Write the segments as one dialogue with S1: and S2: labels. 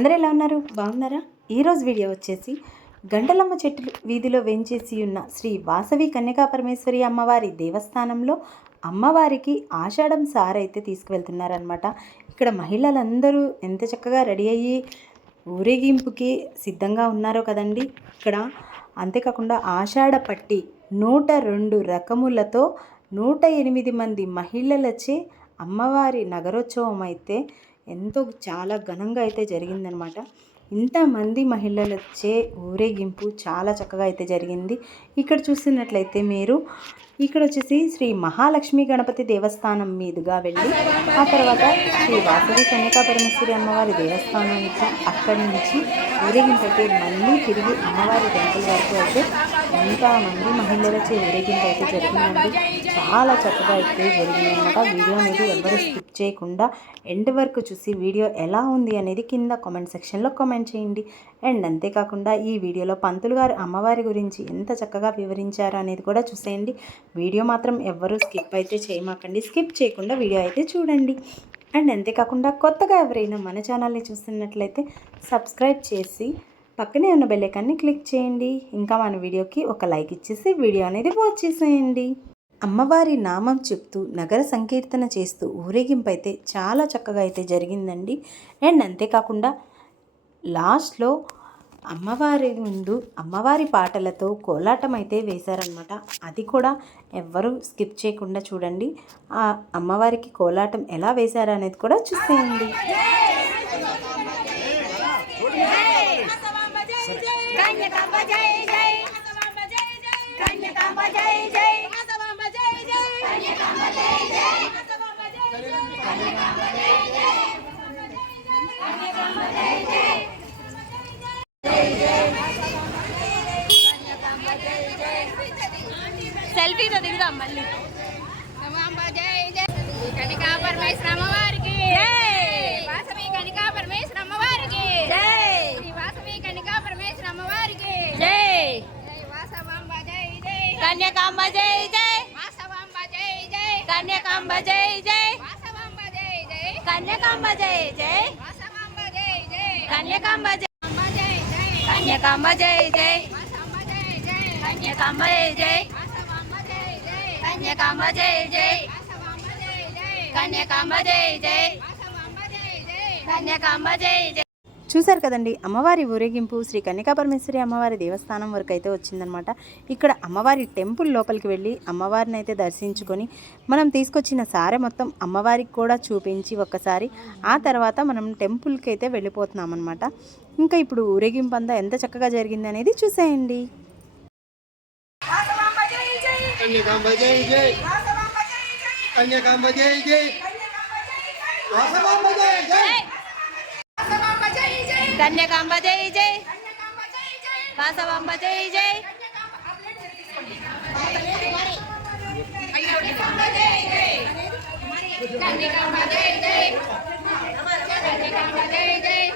S1: అందరూ ఎలా ఉన్నారు? బాగున్నారా? ఈరోజు వీడియో వచ్చేసి గంటలమ్మ చెట్టు వీధిలో వేంచేసి ఉన్న శ్రీ వాసవి కన్యకా పరమేశ్వరి అమ్మవారి దేవస్థానంలో అమ్మవారికి ఆషాఢం సార్ అయితే తీసుకువెళ్తున్నారనమాట ఇక్కడ మహిళలందరూ ఎంత చక్కగా రెడీ అయ్యి ఊరేగింపుకి సిద్ధంగా ఉన్నారో కదండి. ఇక్కడ అంతేకాకుండా ఆషాఢ పట్టి నూట రెండు రకములతో నూట ఎనిమిది మంది మహిళలచే అమ్మవారి నగరోత్సవం అయితే ఎంతో చాలా ఘనంగా అయితే జరిగిందనమాట. ఇంతమంది మహిళలచే ఊరేగింపు చాలా చక్కగా అయితే జరిగింది. ఇక్కడ చూస్తున్నట్లయితే మీరు ఇక్కడ వచ్చేసి శ్రీ మహాలక్ష్మి గణపతి దేవస్థానం మీదుగా వెళ్ళి ఆ తర్వాత శ్రీ వాసవి కన్యకా పరమేశ్వరి అమ్మవారి దేవస్థానం నుంచి అక్కడి నుంచి ఊరేగింపు అయితే మళ్ళీ తిరిగి అమ్మవారి టెంపుల్ వరకు అయితే ఎంతమంది మహిళలచే ఊరేగింపు అయితే జరిగిందండి. చాలా చక్కగా అయితే జరిగిందనమాట వీడియో అనేది ఎవరు స్కిప్ చేయకుండా ఎండ్ వరకు చూసి వీడియో ఎలా ఉంది అనేది కింద కామెంట్ సెక్షన్లో కామెంట్ చేయండి. అండ్ అంతేకాకుండా ఈ వీడియోలో పంతులు గారు అమ్మవారి గురించి ఎంత చక్కగా వివరించారు అనేది కూడా చూసేయండి. వీడియో మాత్రం ఎవరు స్కిప్ అయితే చేయమాకండి. స్కిప్ చేయకుండా వీడియో అయితే చూడండి. అండ్ అంతేకాకుండా కొత్తగా ఎవరైనా మన ఛానల్ని చూస్తున్నట్లయితే సబ్స్క్రైబ్ చేసి పక్కనే ఉన్న బెల్లైకాన్ని క్లిక్ చేయండి. ఇంకా మన వీడియోకి ఒక లైక్ ఇచ్చేసి వీడియో అనేది వాచ్ చేసేయండి. అమ్మవారి నామం చెప్తూ నగర సంకీర్తన చేస్తూ ఊరేగింపు అయితే చాలా చక్కగా అయితే జరిగిందండి అండ్ అంతేకాకుండా లాస్ట్లో అమ్మవారి ముందు అమ్మవారి పాటలతో కోలాటం అయితే వేశారనమాట అది కూడా ఎవ్వరూ స్కిప్ చేయకుండా చూడండి ఆ అమ్మవారికి కోలాటం ఎలా వేశారు అనేది కూడా చూసేయండి
S2: జై జై జై జై కన్యకాంబ జై జై
S3: సెల్ఫీతో దిగుదాం మళ్ళీ.
S2: కన్యకాంబ జై జై కనికా పరమేశ్వరమ్మ వారికి వాసవి కనికా పరమేశ్వరమ్మ వారికి శ్రీ వాసవి కనికా పరమేశ్వరమ్మ వారికి
S3: జై
S2: జై వాసవాంబ జై జై
S3: కన్యకాంబ జై జై
S2: వాసవాంబ జై జై
S3: కన్యకాంబ జై జై
S2: వాసవాంబ జై జై
S3: కన్యకాంబ జై జై
S2: వాసవాంబ జై జై
S3: కన్యకాంబ జై
S2: అంబ జై జై
S3: కన్యకాంబ జై జై
S2: వాసవాంబ జై జై
S3: కన్యకాంబ జై జై
S1: చూశారు కదండి అమ్మవారి ఊరేగింపు శ్రీ కన్యకాపరమేశ్వరి అమ్మవారి దేవస్థానం వరకు అయితే వచ్చిందనమాట ఇక్కడ అమ్మవారి టెంపుల్ లోపలికి వెళ్ళి అమ్మవారిని అయితే దర్శించుకొని మనం తీసుకొచ్చిన సారె మొత్తం అమ్మవారికి కూడా చూపించి ఒక్కసారి ఆ తర్వాత మనం టెంపుల్కి అయితే వెళ్ళిపోతున్నాం అనమాట ఇంకా ఇప్పుడు ఊరేగింపు అంతా ఎంత చక్కగా జరిగింది అనేది చూసేయండి.
S4: కన్యకాంబ జై జై కన్యకాంబ జై జై. వాసవాంబ జై జై
S3: కన్యకాంబ జై జై వాసవాంబ జై జై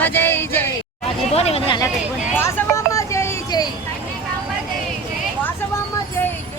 S3: వాసవాంబ జై జై
S5: వాసవమ్మ జై జై వాసవమ్మ జై జై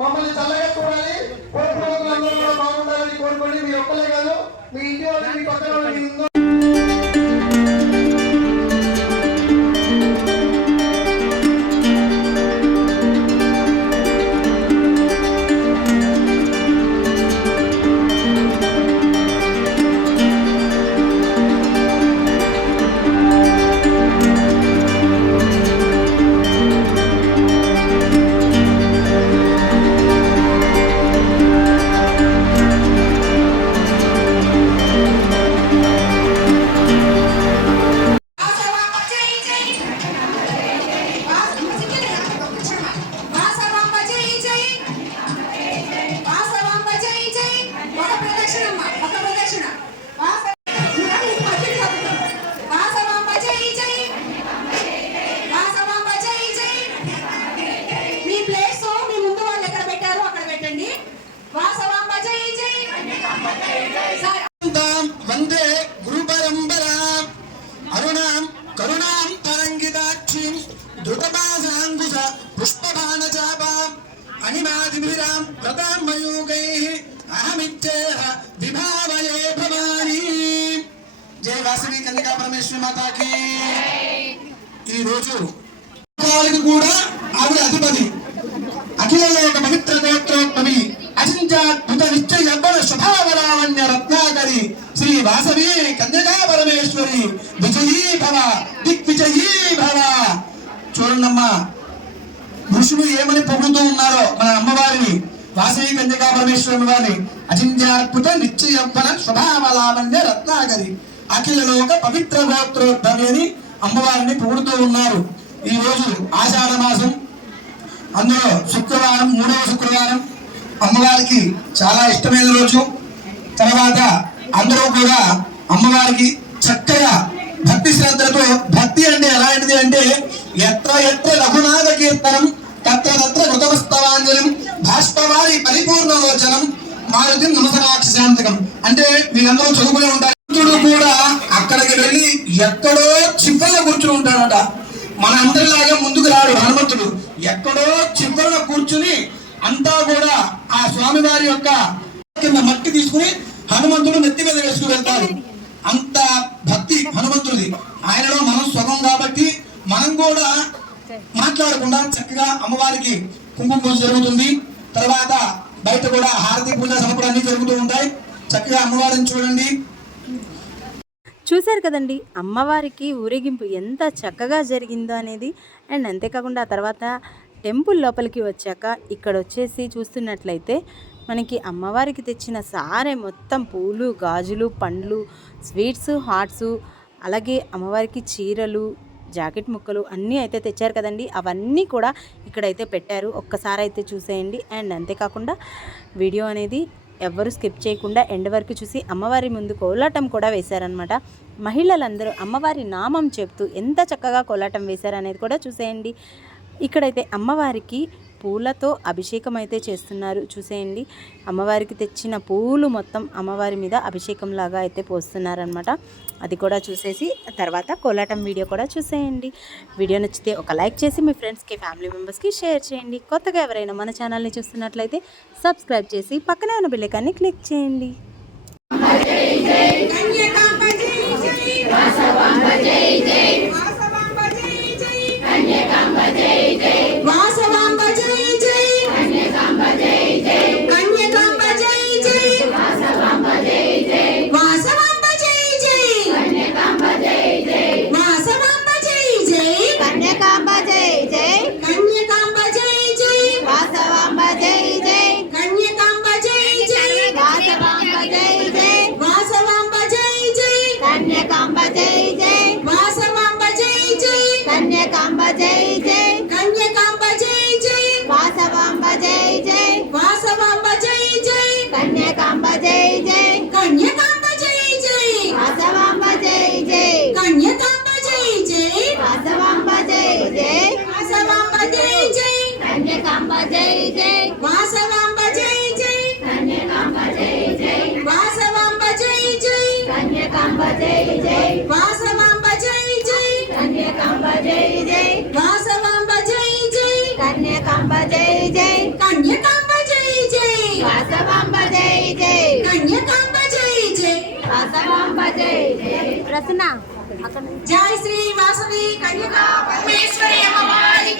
S5: మమ్మల్ని చల్లగా చూడాలి కోరుకోవాలని కోరుకోండి. మీరు ఒక్కలే కాదు మీ ఇంటి వాళ్ళు
S4: మీ పక్కన అహమిత్యేహ విభావయే భవాని జై వాసవి కన్యకా పరమేశ్వరి మాతాకి ఈ రోజు కాలకు కూడా ఆవిడ అధిపతి. అఖిలలో ఒక పవిత్ర గోత్రోత్పవి అచింత్యాద్భుత నిశ్చయ యవ్వన స్వభావలావణ్య రత్నాకరి శ్రీ వాసవి కన్యకా పరమేశ్వరి. విజయీ భవ దిగ్విజయీ భవ చూడండమ్మా ఋషులు ఏమని పొగుడుతూ ఉన్నారో మన అమ్మవారిని వాసవి కన్యకా పరమేశ్వరి వారిని అచింత్యాద్భుత నిత్య యవ్వన స్వభావలావణ్య రత్నాగరి అఖిల లోక పవిత్ర గోత్రోద్భవి అమ్మవారిని పొగుడుతూ ఉన్నారు. ఈ రోజు ఆషాఢ మాసం. అందులో శుక్రవారం మూడవ శుక్రవారం అమ్మవారికి చాలా ఇష్టమైన రోజు. తర్వాత అందరూ కూడా అమ్మవారికి చక్కగా భక్తి శ్రద్ధలతో భక్తి అంటే ఎలాంటిది అంటే ఎత్ర ఎత్ర రఘునాథ కీర్తనం తత్ర తత్ర కృతమస్తవాంజలం భాష్పవారి పరిపూర్ణ లోచనం మారుతి నమసరాక్షశాంతకం అంటే మీరందరూ చదువుకునే ఉంటారు. కూడా అక్కడికి వెళ్ళి ఎక్కడో చివరిలో కూర్చుని ఉంటాడట. మన అందరిలాగా ముందుకు రాడు హనుమంతుడు. ఎక్కడో చివరన కూర్చుని అంతా కూడా ఆ స్వామివారి యొక్క కింద మట్టి తీసుకుని హనుమంతుడు నెత్తి మీద వేసుకుని వెళ్తారు అంత భక్తి హనుమంతుడిది. ఆయనలో మనం స్వగం కాబట్టి మనం కూడా మాట్లాడకుండా చక్కగా అమ్మవారికి కుంకుమ పూజ జరుగుతుంది. తర్వాత బయట కూడా హారతి పూజ సమర్పణ జరుగుతూ ఉంటాయి. చక్కగా అమ్మవారిని చూడండి.
S1: చూశారు కదండి అమ్మవారికి ఊరేగింపు ఎంత చక్కగా జరిగిందో అనేది. అండ్ అంతేకాకుండా ఆ తర్వాత టెంపుల్ లోపలికి వచ్చాక ఇక్కడ వచ్చేసి చూస్తున్నట్లయితే మనకి అమ్మవారికి తెచ్చిన సారే మొత్తం పూలు గాజులు పండ్లు స్వీట్స్ హాట్స్ అలాగే అమ్మవారికి చీరలు జాకెట్ ముక్కలు అన్నీ అయితే తెచ్చారు కదండి. అవన్నీ కూడా ఇక్కడైతే పెట్టారు. ఒక్కసారి అయితే చూసేయండి. అండ్ అంతేకాకుండా వీడియో అనేది ఎవ్వరు స్కిప్ చేయకుండా ఎండ్ వరకు చూసి అమ్మవారి ముందు కోలాటం కూడా వేశారనమాట మహిళలందరూ అమ్మవారి నామం చెప్తూ ఎంత చక్కగా కోలాటం వేశారనేది కూడా చూసేయండి. ఇక్కడైతే అమ్మవారికి పూలతో అభిషేకం అయితే చేస్తున్నారు చూసేయండి అమ్మవారికి తెచ్చిన పూలు మొత్తం అమ్మవారి మీద అభిషేకం లాగా అయితే పోస్తున్నారనమాట అది కూడా చూసేసి తర్వాత కోలాటం వీడియో కూడా చూసేయండి వీడియో నచ్చితే ఒక లైక్ చేసి మీ ఫ్రెండ్స్కి ఫ్యామిలీ మెంబర్స్కి షేర్ చేయండి కొత్తగా ఎవరైనా మన ఛానల్ని చూస్తున్నట్లయితే సబ్స్క్రైబ్ చేసి పక్కనే ఉన్న బిల్లకాన్ని క్లిక్ చేయండి
S5: జై జై వాసవాంబ జై జై
S1: ప్రసన్న అక్కడ
S5: జై శ్రీ వాసవి కన్యకా పరమేశ్వరి అమ్మవారికి